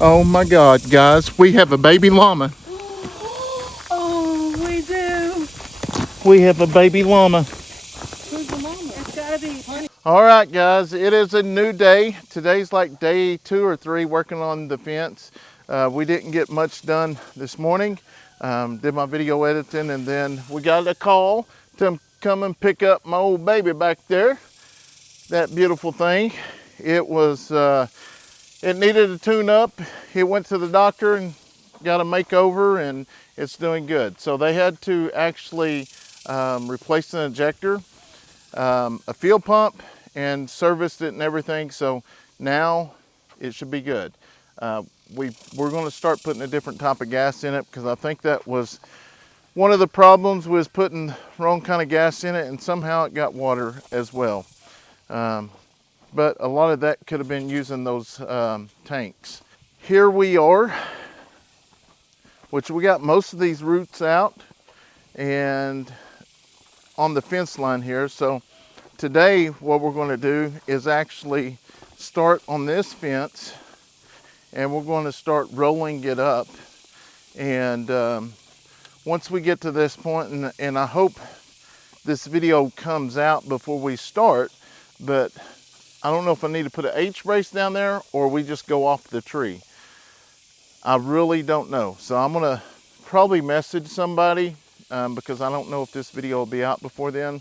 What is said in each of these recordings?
Oh my God, guys, we have a baby llama. Oh, we do. We have a baby llama. Who's the mama? It's gotta be. All right, guys, it is a new day. Today's like day 2 or 3 working on the fence. We didn't get much done this morning. Did my video editing, and then we got a call to come and pick up my old baby back there. That beautiful thing. It was, it needed a tune up. It went to the doctor and got a makeover, and it's doing good. So they had to actually replace an injector, a fuel pump, and serviced it and everything. So now it should be good. We're going to start putting a different type of gas in it, because I think that was one of the problems, was putting wrong kind of gas in it, and somehow it got water as well. But a lot of that could have been using those tanks. Here we are, which we got most of these roots out and on the fence line here. So today what we're going to do is actually start on this fence, and we're going to start rolling it up. And once we get to this point, and I hope this video comes out before we start, but I don't know if I need to put an H brace down there or we just go off the tree. I really don't know. So I'm gonna probably message somebody because I don't know if this video will be out before then,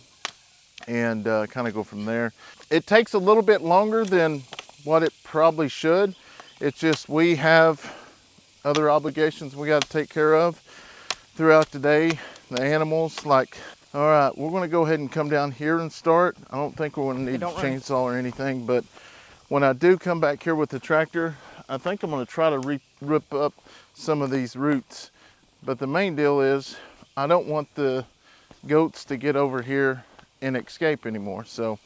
and kind of go from there. It takes a little bit longer than what it probably should. It's just we have other obligations we got to take care of throughout the day. The animals, like, all right, we're going to go ahead and come down here and start. I don't think we're going to need a chainsaw or anything, but when I do come back here with the tractor, I think I'm going to try to rip up some of these roots. But the main deal is I don't want the goats to get over here and escape anymore. So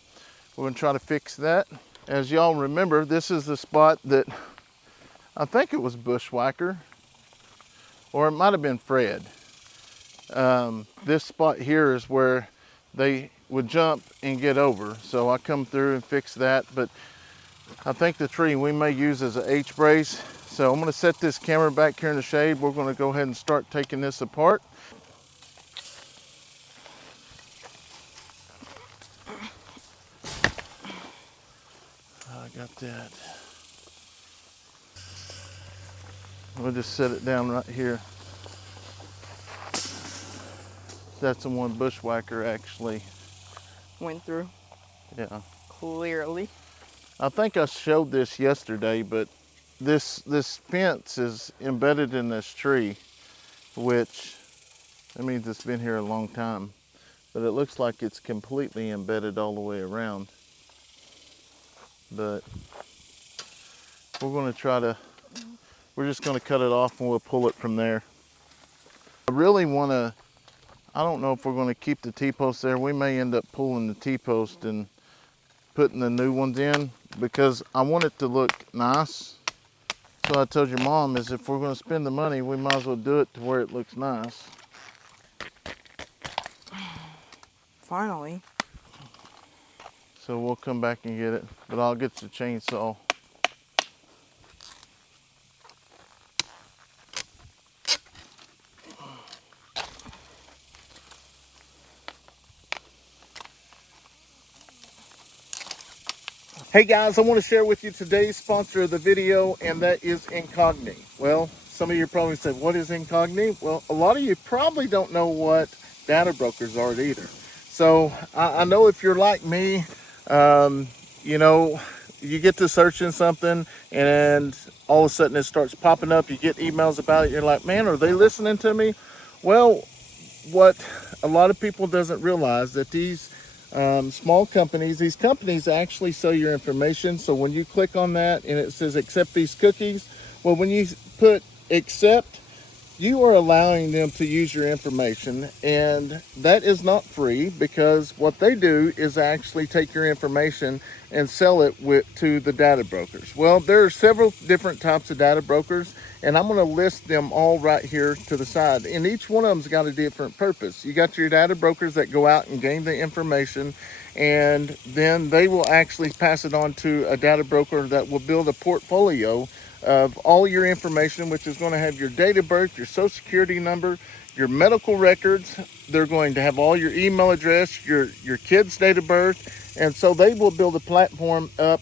we're going to try to fix that. As y'all remember, this is the spot that I think it was Bushwhacker, or it might have been Fred. This spot here is where they would jump and get over. So I come through and fix that, but I think the tree we may use as an H brace. So I'm going to set this camera back here in the shade. We're going to go ahead and start taking this apart. I got that. We'll just set it down right here. That's the one Bushwhacker actually Went through. Yeah. Clearly. I think I showed this yesterday, but this fence is embedded in this tree, which that means it's been here a long time. But it looks like it's completely embedded all the way around. But we're going to try to, we're just going to cut it off and we'll pull it from there. I really want to, I don't know if we're going to keep the T-post there. We may end up pulling the T-post and putting the new ones in, because I want it to look nice. So I told your mom, is if we're going to spend the money, we might as well do it to where it looks nice. Finally. So we'll come back and get it, but I'll get the chainsaw. Hey guys, I want to share with you today's sponsor of the video, and that is Incogni. Well, some of you probably said, what is Incogni? Well, a lot of you probably don't know what data brokers are either. So I know if you're like me, you know, you get to searching something and all of a sudden it starts popping up. You get emails about it. You're like, man, are they listening to me? Well, what a lot of people doesn't realize, that these small companies, these companies actually sell your information. So when you click on that and it says accept these cookies, well, when you put accept, you are allowing them to use your information, and that is not free, because what they do is actually take your information and sell it to the data brokers. Well, there are several different types of data brokers, and I'm going to list them all right here to the side. And each one of them's got a different purpose. You got your data brokers that go out and gain the information, and then they will actually pass it on to a data broker that will build a portfolio of all your information, which is going to have your date of birth, your social security number, your medical records. They're going to have all your email address, your kid's date of birth. And so they will build a platform up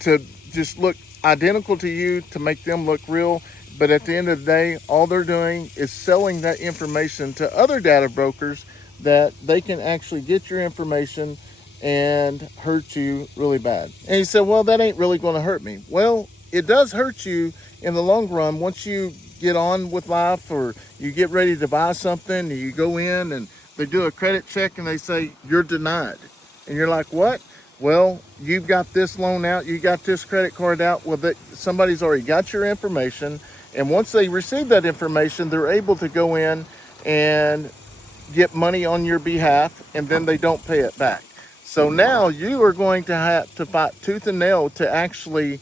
to just look identical to you, to make them look real. But at the end of the day, all they're doing is selling that information to other data brokers that they can actually get your information and hurt you really bad. And he said, well, that ain't really going to hurt me. Well, it does hurt you in the long run. Once you get on with life, or you get ready to buy something, and you go in and they do a credit check and they say you're denied, and you're like, what? Well, you've got this loan out, you got this credit card out. Well, somebody's already got your information, and once they receive that information, they're able to go in and get money on your behalf, and then they don't pay it back. So now you are going to have to fight tooth and nail to actually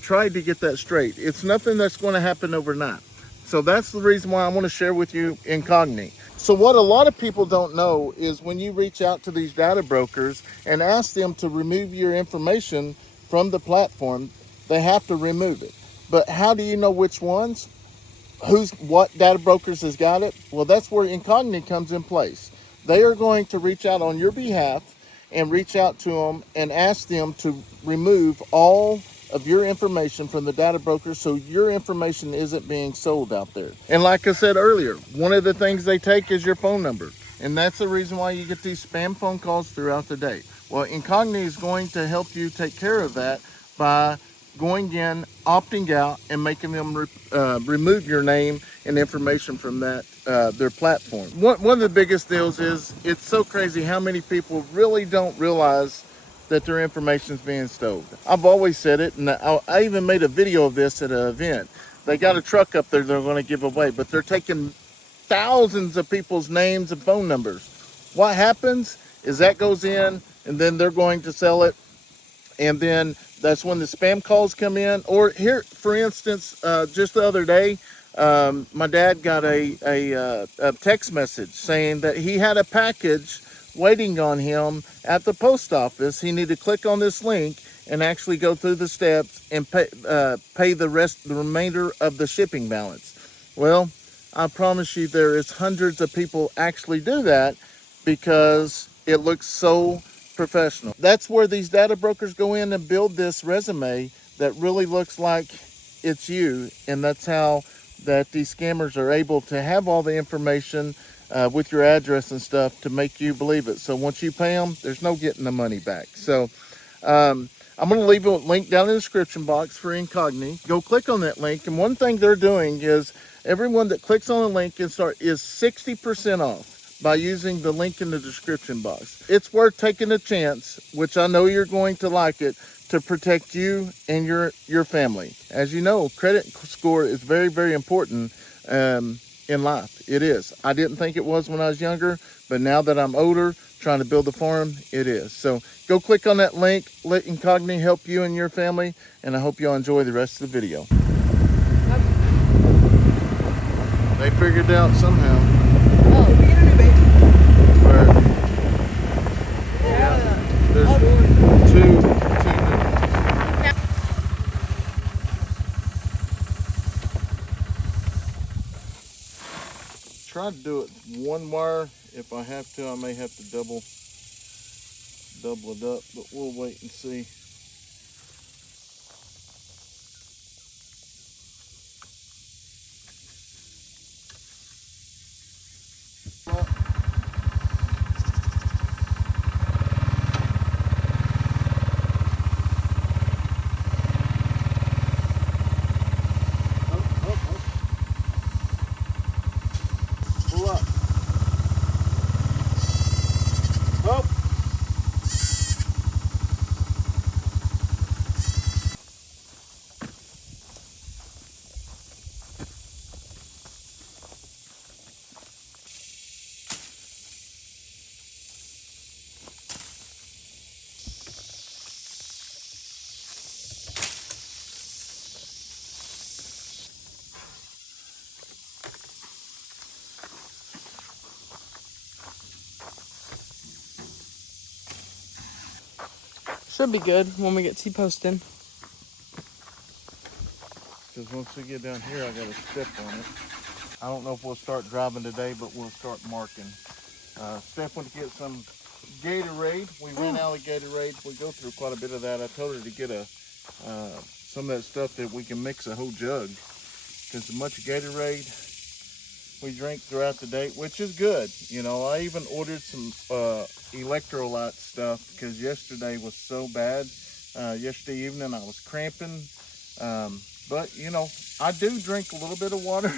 try to get that straight. It's nothing that's going to happen overnight. So that's the reason why I want to share with you incognito. So what a lot of people don't know is when you reach out to these data brokers and ask them to remove your information from the platform, they have to remove it. But how do you know which ones? What data brokers has got it? Well, that's where incognito comes in place. They are going to reach out on your behalf and reach out to them and ask them to remove all of your information from the data broker, so your information isn't being sold out there. And like I said earlier, one of the things they take is your phone number, and that's the reason why you get these spam phone calls throughout the day. Well, incognito is going to help you take care of that by going in, opting out, and making them remove your name and information from their platform. One of the biggest deals is, it's so crazy how many people really don't realize that their information is being stolen. I've always said it, and I even made a video of this at an event. They got a truck up there they're going to give away, but they're taking thousands of people's names and phone numbers. What happens is that goes in, and then they're going to sell it, and then that's when the spam calls come in. Or here, for instance, just the other day, my dad got a text message saying that he had a package waiting on him at the post office. He needed to click on this link and actually go through the steps and pay the remainder of the shipping balance. Well, I promise you there is hundreds of people actually do that because it looks so professional. That's where these data brokers go in and build this resume that really looks like it's you, and that's how that these scammers are able to have all the information with your address and stuff to make you believe it. So once you pay them, there's no getting the money back. So I'm going to leave a link down in the description box for incognito. Go click on that link, and one thing they're doing is everyone that clicks on the link is 60% off by using the link in the description box. It's worth taking a chance, which I know you're going to like it, to protect you and your family. As you know, credit score is very, very important in life. It is. I didn't think it was when I was younger, but now that I'm older, trying to build a farm, it is. So go click on that link, let incognito help you and your family, and I hope y'all enjoy the rest of the video. They figured it out somehow. Oh, we get a new baby. Where? Yeah. There's two new ones. Try to do it one wire. If I have to, I may have to double it up, but we'll wait and see. Pull up. Oh. Should be good when we get T-posting. Because once we get down here, I got to step on it. I don't know if we'll start driving today, but we'll start marking. Steph went to get some Gatorade. We ran out of Gatorade. We go through quite a bit of that. I told her to get some of that stuff that we can mix a whole jug. Because the much Gatorade we drink throughout the day, which is good. You know, I even ordered some electrolyte stuff because yesterday was so bad. Yesterday evening I was cramping. But, you know, I do drink a little bit of water,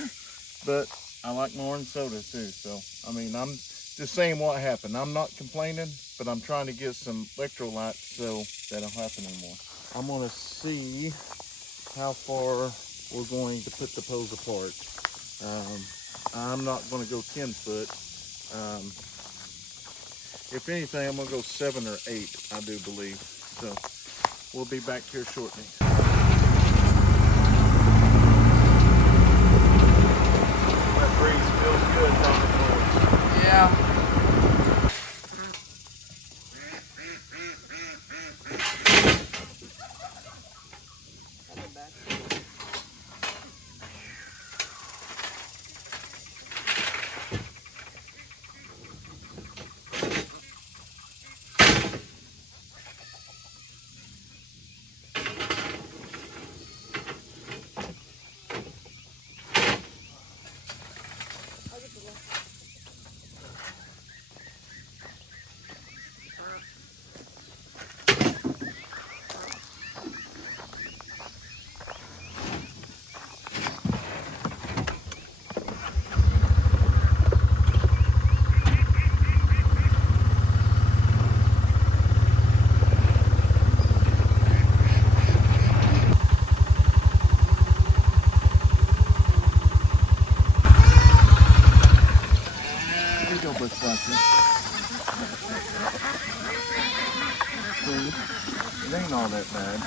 but I like my orange soda too. So, I mean, I'm just saying what happened. I'm not complaining, but I'm trying to get some electrolytes so that don't happen anymore. I'm going to see how far we're going to put the poles apart. I'm not going to go 10 foot. If anything, I'm going to go 7 or 8, I do believe. So we'll be back here shortly. That breeze feels good, don't it, boys? Yeah. It ain't all that bad.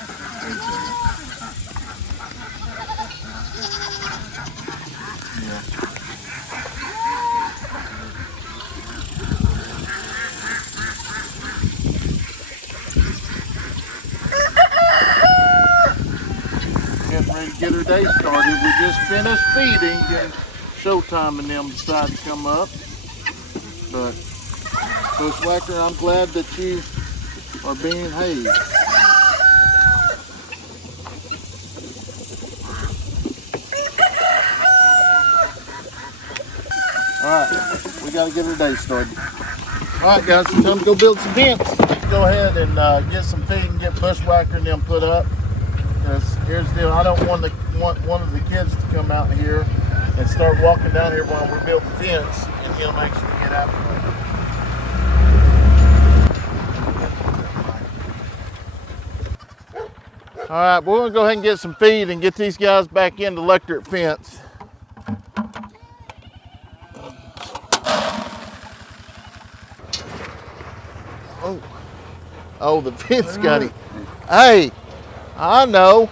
Yeah. Getting ready to get her day started. We just finished feeding, and Showtime and them decided to come up. But Bushwhacker, I'm glad that you are being hazed. Alright, we got to get our day started. Alright guys, it's time to go build some tents. Go ahead and get some feed and get Bushwhacker and them put up. Because here's the deal, I don't want one of the kids to come out here and start walking down here while we're building fence and he'll actually get out. Alright, we're going to go ahead and get some feed and get these guys back in the electric fence. Oh, the fence got him. Hey, I know.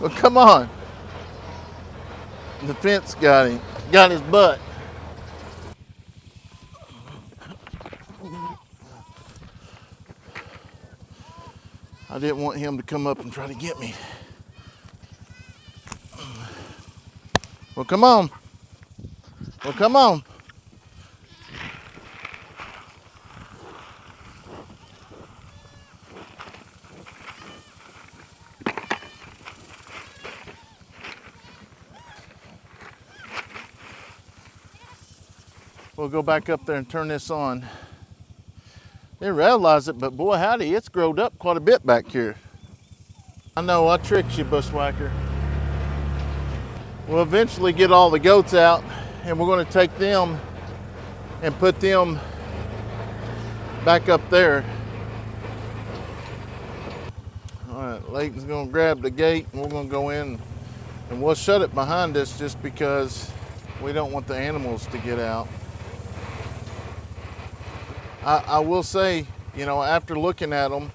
Well, come on. The fence got him. Got his butt. I didn't want him to come up and try to get me. Well, come on. Well, come on. We'll go back up there and turn this on. Didn't realize it, but boy howdy, it's growed up quite a bit back here. I know, I tricked you, Bushwhacker. We'll eventually get all the goats out and we're going to take them and put them back up there. All right, Leighton's going to grab the gate and we're going to go in and we'll shut it behind us just because we don't want the animals to get out. I will say, you know, after looking at them,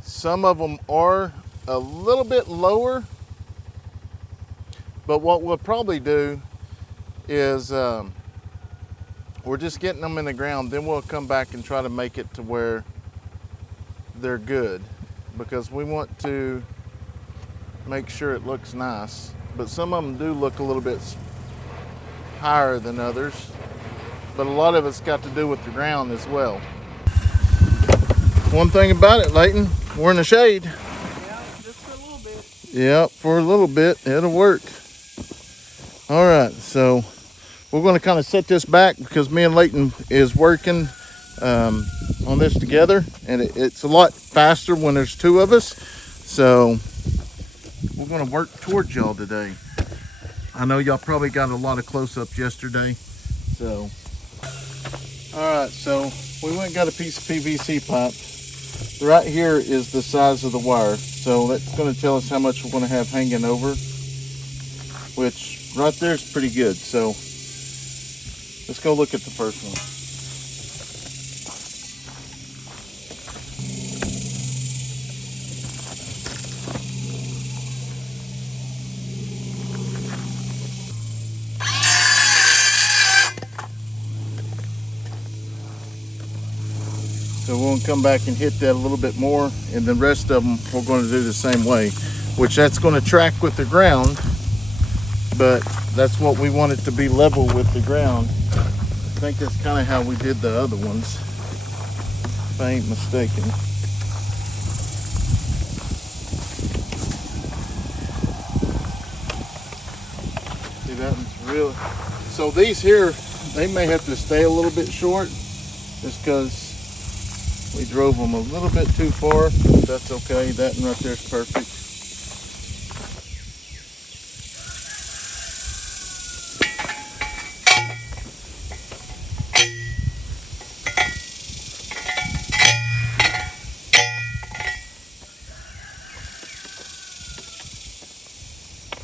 some of them are a little bit lower, but what we'll probably do is we're just getting them in the ground, then we'll come back and try to make it to where they're good, because we want to make sure it looks nice. But some of them do look a little bit higher than others, but a lot of it's got to do with the ground as well. One thing about it, Leighton, we're in the shade. Yeah, just for a little bit. Yeah, for a little bit, it'll work. All right, so we're going to kind of set this back because me and Leighton is working on this together, and it's a lot faster when there's two of us. So we're going to work towards y'all today. I know y'all probably got a lot of close-ups yesterday. So, all right, so we went and got a piece of PVC pipe. Right here is the size of the wire. So that's going to tell us how much we're going to have hanging over, which right there is pretty good. So let's go look at the first one. So we're going to come back and hit that a little bit more, and the rest of them we're going to do the same way, which that's going to track with the ground, but that's what we want it to be level with the ground. I think that's kind of how we did the other ones, if I ain't mistaken. See, that one's real. So these here, they may have to stay a little bit short, just because we drove them a little bit too far, but that's okay. That one right there is perfect.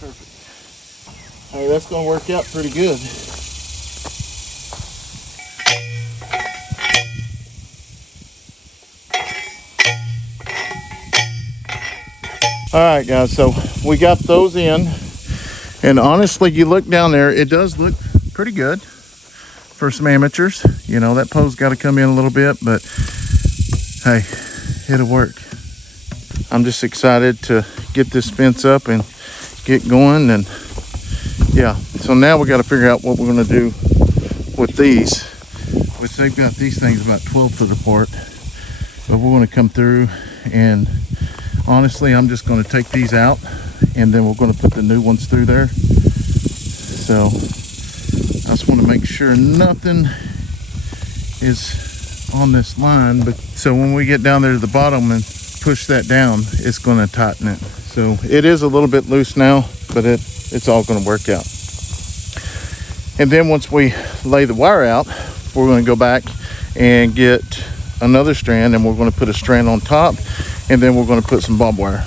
Perfect. Hey, that's going to work out pretty good. All right, guys, so we got those in, and honestly, you look down there, it does look pretty good for some amateurs. You know, that pole's got to come in a little bit, but hey, it'll work. I'm just excited to get this fence up and get going, and yeah, so now we got to figure out what we're going to do with these, which they've got these things about 12 foot apart, but we're going to come through, and honestly, I'm just going to take these out, and then we're going to put the new ones through there. So I just want to make sure nothing is on this line, but so when we get down there to the bottom and push that down, it's going to tighten it. So it is a little bit loose now, but it's all going to work out. And then once we lay the wire out, we're going to go back and get another strand, and we're going to put a strand on top, and then we're going to put some barbed wire.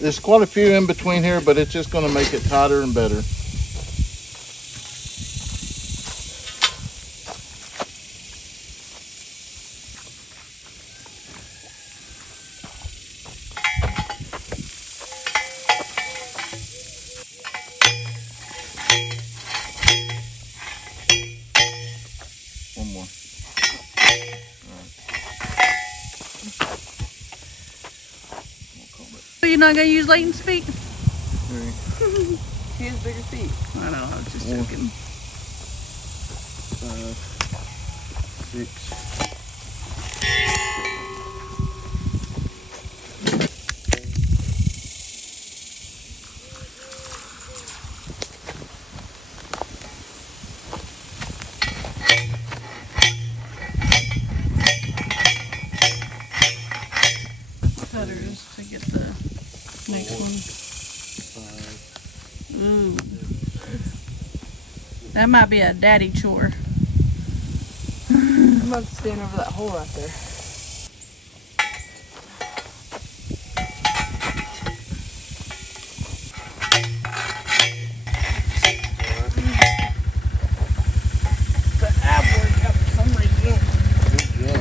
There's quite a few in between here, but it's just going to make it tighter and better. One more. So you're not gonna use Leighton's feet? He has bigger feet. I know, I was just joking. 5, 6. Cutters to get the next one. Ooh. That might be a daddy chore. I'm about to stand over that hole right there. The ab worked out for some reason. Good job.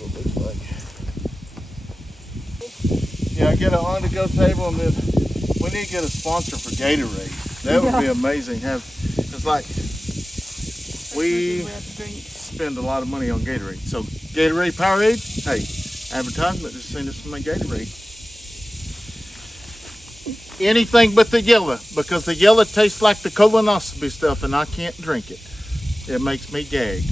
What it looks like. Yeah, I get an on-the-go table, and then we need to get a sponsor for Gatorade. That would be amazing. It's like we we have to drink. spend a lot of money on Gatorade. So Gatorade Powerade, hey, advertisement, just send us some Gatorade. Anything but the yellow, because the yellow tastes like the colonoscopy stuff and I can't drink it. It makes me gag.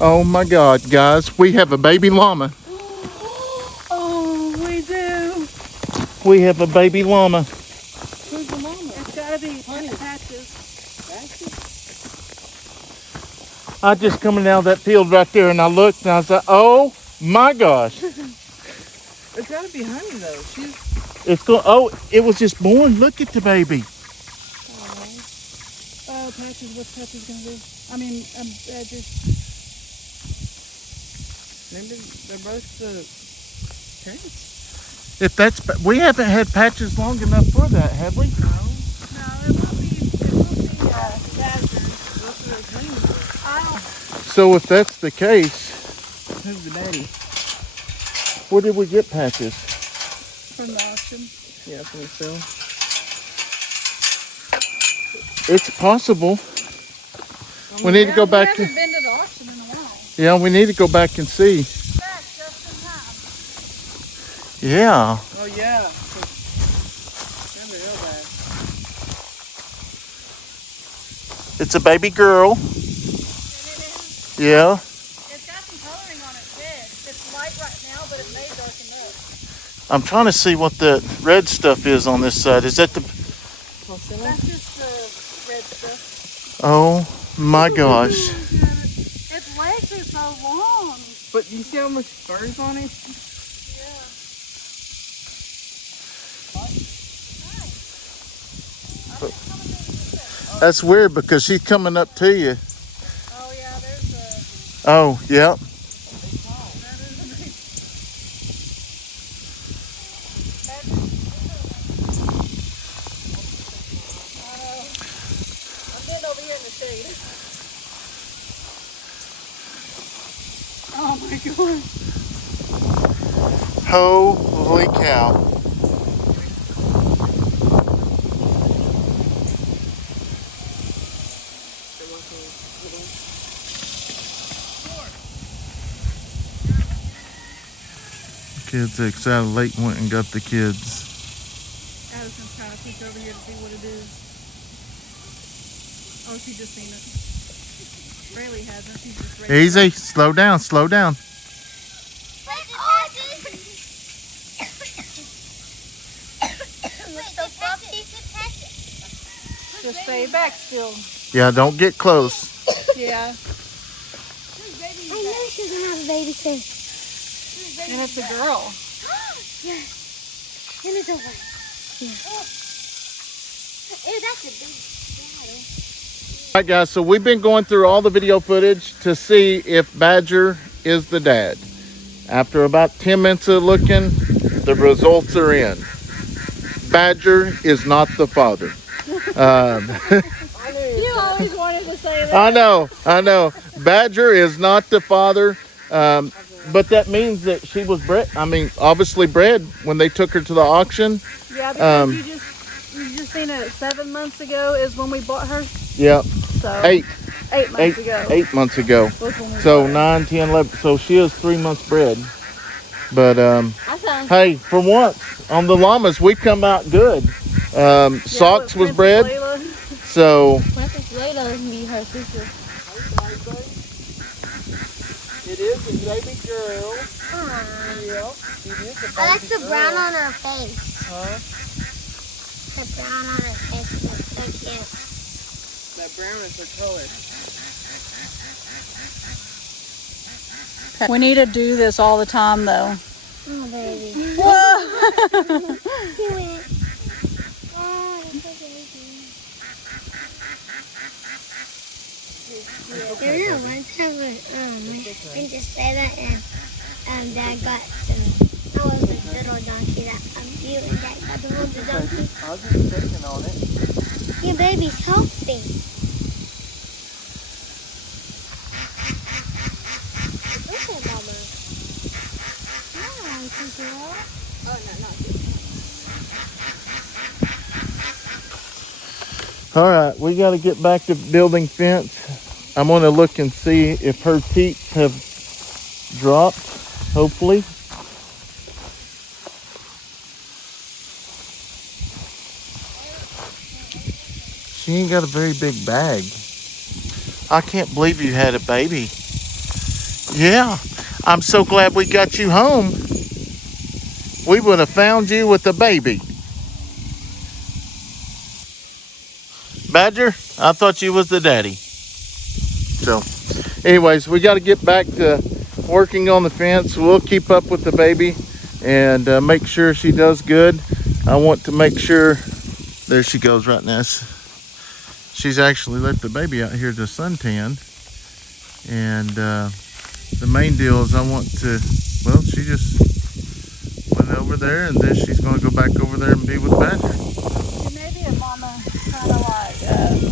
Oh my God, guys, we have a baby llama. Oh, we do. We have a baby llama. Where's the llama? It's gotta be Patches. I just coming out of that field right there and I looked and I was like, oh my gosh. It's gotta be Honey though. It's going, oh, it was just born. Look at the baby. Oh, Patches, what's Patches gonna do? I mean, Badger. Maybe they're both the parents. If that's, we haven't had Patches long enough for that, have we? No, it won't be Badger. Those are his names. I don't. So if that's the case, Who's the daddy? where did we get Patches? From the auction. Yeah, from the sale. It's possible. We need to go back to. We haven't been to the auction in a while. Yeah, we need to go back and see. Back just in time. Yeah. Oh yeah. They're real bad. It's a baby girl. And it is. Yeah. It's got some coloring on its head. It's light right now, but it may darken up. I'm trying to see what the red stuff is on this side. Is that the? That's just the red stuff. Oh my gosh. Its legs are so long. But you see how much fur's on it? Yeah. That's weird because she's coming up to you. Oh yeah, there's a. Oh, yeah. That is a big. I'm getting over here in the shade. Oh my god. Holy cow. Kids are excited. Leighton went and got the kids. Addison's trying to peek over here to see what it is. Oh, she just seen it. Braylee hasn't. She's just ready. Easy. Slow down. Slow down. Just stay back still. Yeah, don't get close. Yeah. I know she's gonna have a baby soon. And it's a girl. Yes. And it's a boy. Ew, that's a big battle. All right, guys, so we've been going through all the video footage to see if Badger is the dad. After about 10 minutes of looking, the results are in. Badger is not the father. You always wanted to say that. I know. Badger is not the father, but that means that she was bred. I mean, obviously bred when they took her to the auction. Yeah, because you just seen it 7 months ago is when we bought her. Yeah, So 8 months ago. 8 months ago. Was when we So bought her. 9, 10, 11. So she is 3 months bred. But Awesome. hey, for once on the llamas, we come out good. Socks was Princess bred. Layla. So Princess Layla can be her sister. it is a baby girl. I like the brown on her face. Huh? The brown on her face is so cute. That brown is her color. We need to do this all the time, though. Oh, baby. Whoa! He went. Oh, that's so baby. You know, one time we just say that and Dad got some. I was a little donkey that you and Dad got to hold the donkey. I was just checking on it. Your baby's healthy. Oh, no, not this. All right, we got to get back to building fence. I'm gonna look and see if her teats have dropped, hopefully. She ain't got a very big bag. I can't believe you had a baby. Yeah, I'm so glad we got you home. We would have found you with a baby. Badger, I thought you was the daddy. So, anyways, we got to get back to working on the fence. We'll keep up with the baby and make sure she does good. I want to make sure, there she goes right now. She's actually let the baby out here to suntan. And the main deal is I want to, well, she just went over there and then she's going to go back over there and be with Badger. She may be a mama, kind of like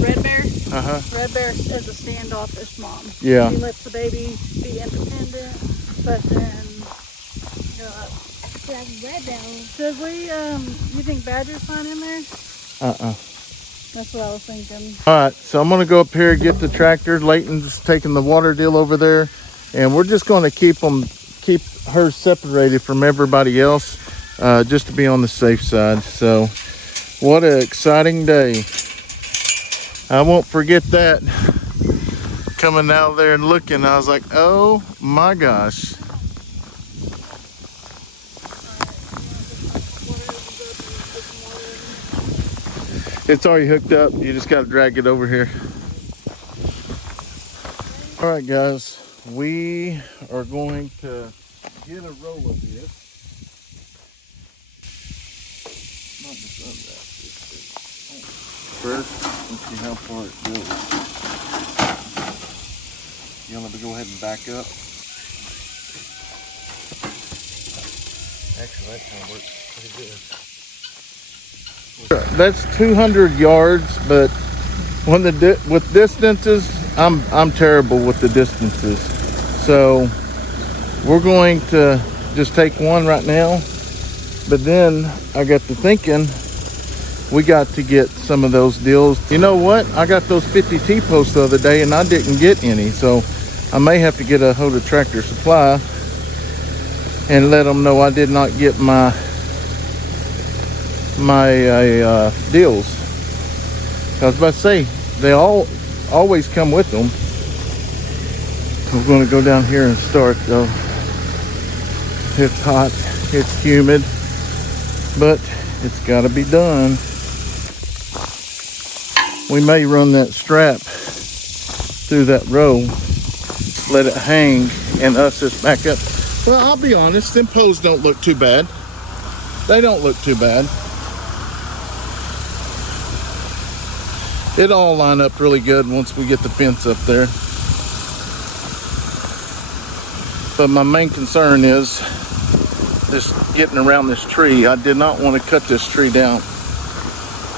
Red Bear. Red Bear is a standoffish mom. Yeah. She lets the baby be independent, but then, Like rebel. should we, you think Badger's fine in there? That's what I was thinking. All right, so I'm gonna go up here, get the tractor. Leighton's taking the water deal over there, and we're just gonna keep her separated from everybody else, just to be on the safe side. So, what an exciting day. I won't forget that. Coming out there and looking, I was like, oh my gosh. It's already hooked up. You just got to drag it over here. All right, guys. We are going to get a roll of this. Not just unwrap this. First, let's see how far it goes. You want to go ahead and back up? Actually, that kind of works pretty good. That's 200 yards, but when with distances, I'm terrible with the distances. So we're going to just take one right now. But then I got to thinking, we got to get some of those deals. You know what? I got those 50 T-posts the other day and I didn't get any. So I may have to get a hold of Tractor Supply and let them know I did not get my deals. I was about to say, they always come with them. We're going to go down here and start though. It's hot, it's humid, but it's got to be done. We may run that strap through that row, let it hang, and us this back up. Well, I'll be honest, them poles don't look too bad. They don't look too bad. It'll all line up really good once we get the fence up there. But my main concern is this getting around this tree. I did not want to cut this tree down.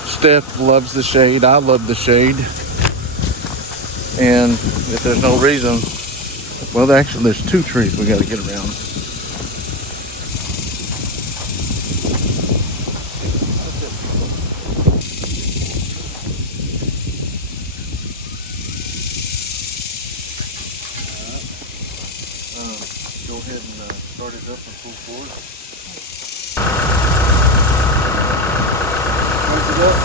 Steph loves the shade. I love the shade. And if there's no reason, well, actually there's two trees we got to get around. Go ahead and start it up and pull forward. Where's it up?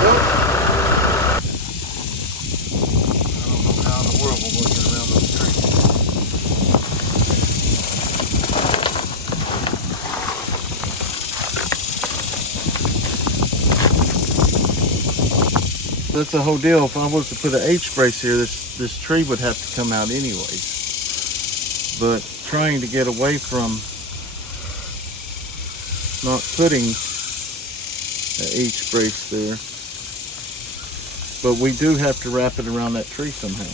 Yep. I don't know how in the world we're going to get around those trees. That's the whole deal. If I was to put an H brace here, this tree would have to come out anyways. But trying to get away from not putting an H brace there. But we do have to wrap it around that tree somehow.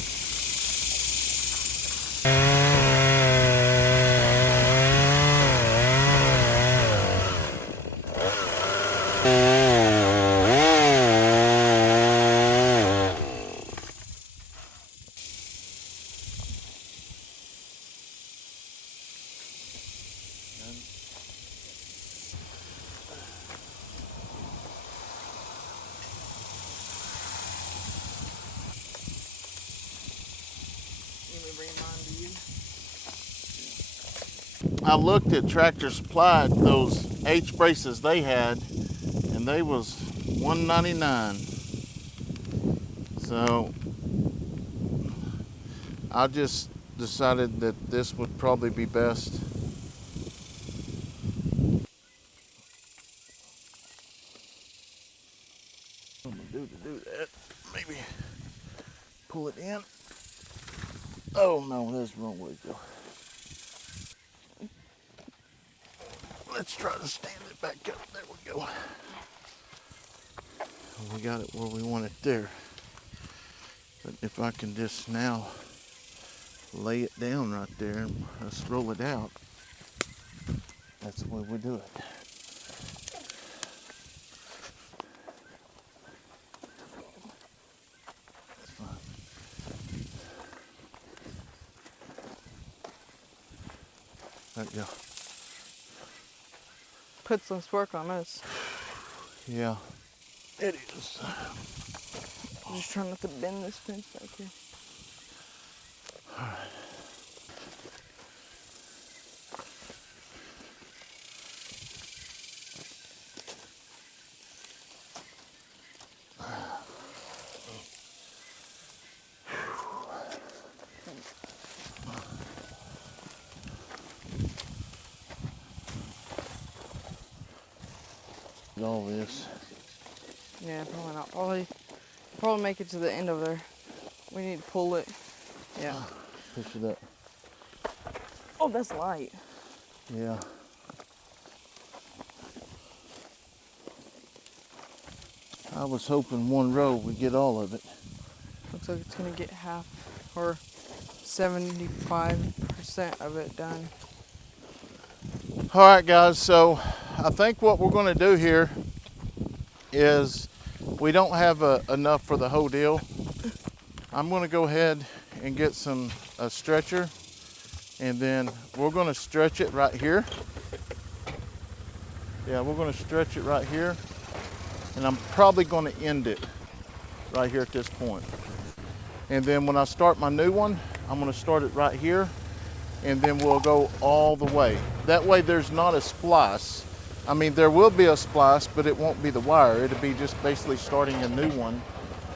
I looked at Tractor Supply, those H braces they had, and they was $1.99. So I just decided that this would probably be best. What I'm gonna do to do that, maybe pull it in. Oh no, that's the wrong way to go. Let's try to stand it back up. There we go. We got it where we want it there. But if I can just now lay it down right there and let's roll it out, that's the way we do it. That's fine. There we go. Put some work on us. Yeah, it is. I'm just trying not to bend this fence back here. All right. All this. Yeah, probably not. Probably make it to the end over there. We need to pull it. Yeah. Push it up. Oh, that's light. Yeah. I was hoping one row would get all of it. Looks like it's gonna get half or 75% of it done. All right, guys, so I think what we're going to do here is we don't have enough for the whole deal. I'm going to go ahead and get a stretcher, and then we're going to stretch it right here. Yeah, we're going to stretch it right here, and I'm probably going to end it right here at this point. And then when I start my new one, I'm going to start it right here, and then we'll go all the way. That way there's not a splice. I mean, there will be a splice, but it won't be the wire. It'll be just basically starting a new one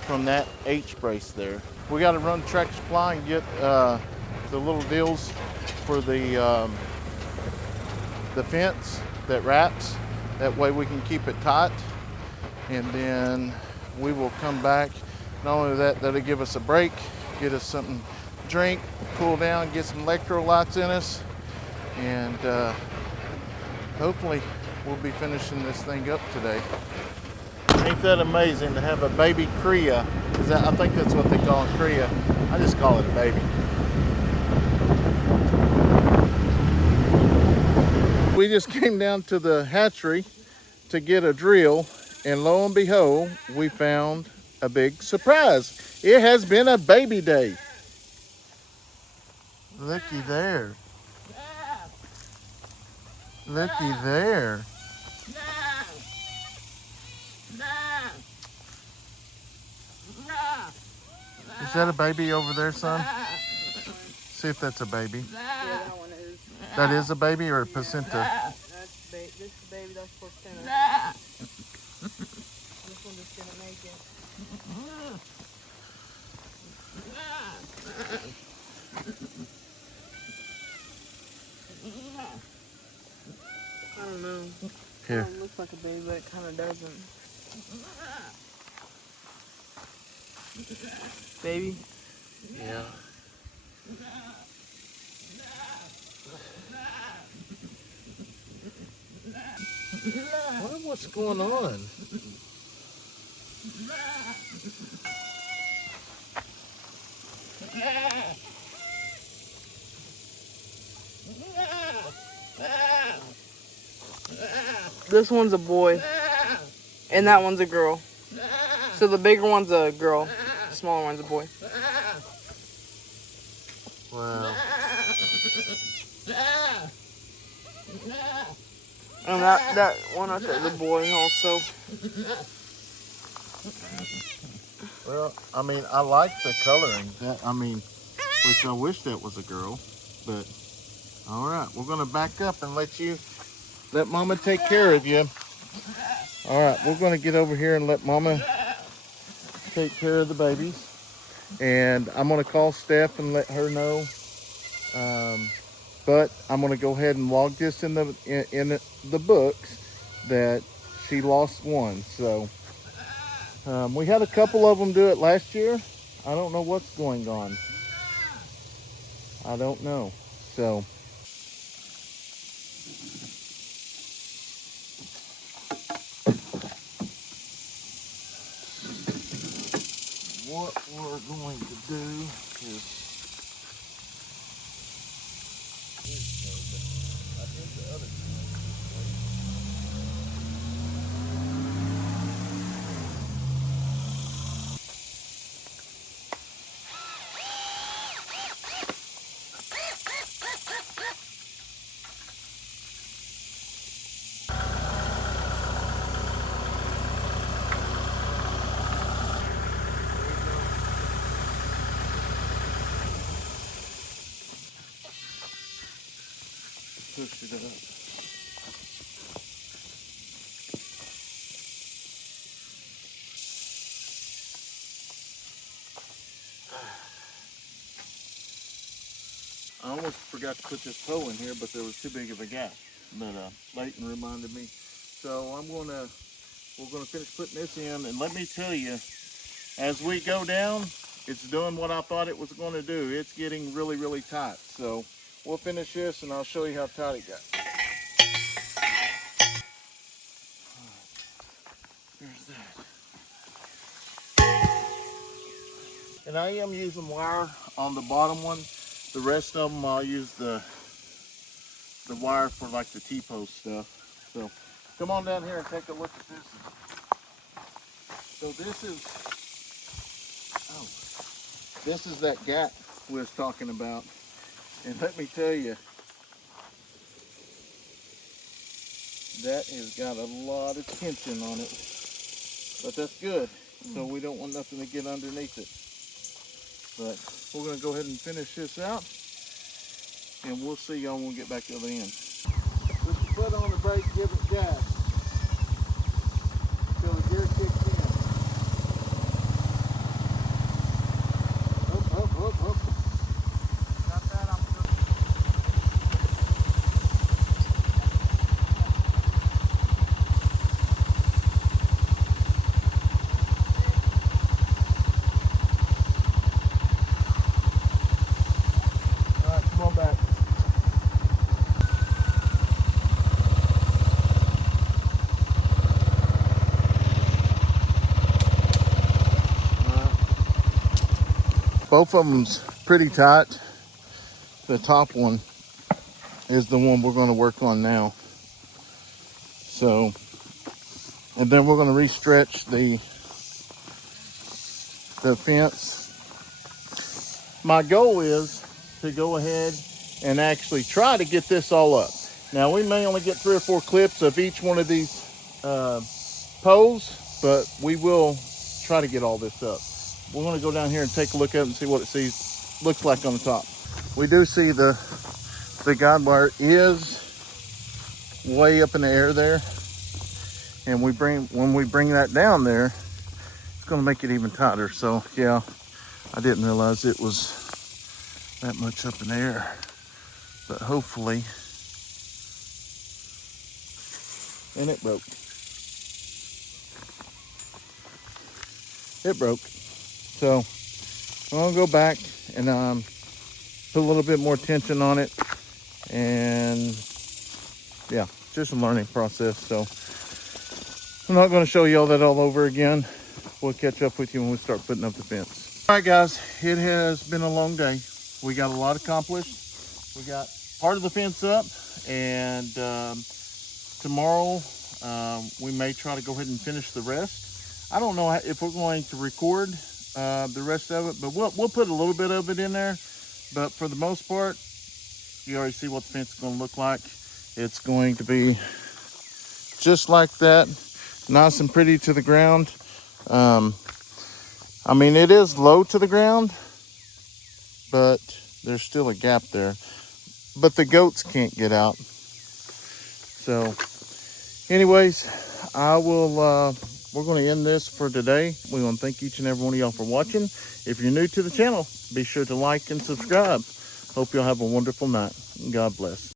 from that H brace there. We got to run Tractor Supply and get the little deals for the fence that wraps. That way we can keep it tight, and then we will come back. Not only that, that'll give us a break, get us something to drink, cool down, get some electrolytes in us, and hopefully we'll be finishing this thing up today. Ain't that amazing to have a baby Crea? I think that's what they call it, Crea. I just call it a baby. We just came down to the hatchery to get a drill, and lo and behold, we found a big surprise. It has been a baby day. Looky there. Looky there. Is that a baby over there, son? See if that's a baby. Yeah, that one is. That is a baby or a placenta? This is baby, that's placenta. This one just didn't make it. I don't know. Here. It looks like a baby, but it kind of doesn't. Baby? Yeah. What's going on? This one's a boy, and that one's a girl. So the bigger one's a girl, the smaller one's a boy. Wow. And that one out there is a boy also. Well, I mean, I like the coloring. which I wish that was a girl, but all right, we're gonna back up and let Mama take care of you. All right, we're gonna get over here and let Mama take care of the babies. And I'm gonna call Steph and let her know. But I'm gonna go ahead and log this in the books that she lost one. So we had a couple of them do it last year. I don't know what's going on. I don't know. So what we're going to do is push it up. I almost forgot to put this toe in here, but there was too big of a gap. But Leighton reminded me. So we're gonna finish putting this in, and let me tell you, as we go down, it's doing what I thought it was going to do. It's getting really, really tight. So we'll finish this, and I'll show you how tight it got. There's that. And I am using wire on the bottom one. The rest of them, I'll use the wire for like the T-post stuff. So come on down here and take a look at this. So this is that gap we was talking about. And let me tell you, that has got a lot of tension on it. But that's good. So we don't want nothing to get underneath it. But we're going to go ahead and finish this out. And we'll see y'all when we get back to the other end. Put your foot on the brake, give it gas. Until the gear kicks in. Up, up, up, up. Got that, I'm good. All right, come on back. Both of them's pretty tight. The top one is the one we're going to work on now. So, and then we're going to re-stretch the fence. My goal is to go ahead and actually try to get this all up. Now we may only get 3 or 4 clips of each one of these poles, but we will try to get all this up. We're going to go down here and take a look at it and see what it looks like on the top. We do see the guide wire is way up in the air there, and when we bring that down there, it's going to make it even tighter. So yeah, I didn't realize it was that much up in the air, but hopefully, and it broke. It broke. So I'm gonna go back and put a little bit more tension on it, and yeah, just a learning process. So I'm not going to show you all that all over again. We'll catch up with you when we start putting up the fence. All right, guys, it has been a long day. We got a lot accomplished. We got part of the fence up, and tomorrow we may try to go ahead and finish the rest. I don't know if we're going to record the rest of it, but we'll put a little bit of it in there. But for the most part, you already see what the fence is going to look like. It's going to be just like that, nice and pretty to the ground. I mean, it is low to the ground, but there's still a gap there. But the goats can't get out. So anyways, we're going to end this for today. We want to thank each and every one of y'all for watching. If you're new to the channel, be sure to like and subscribe. Hope y'all have a wonderful night. God bless.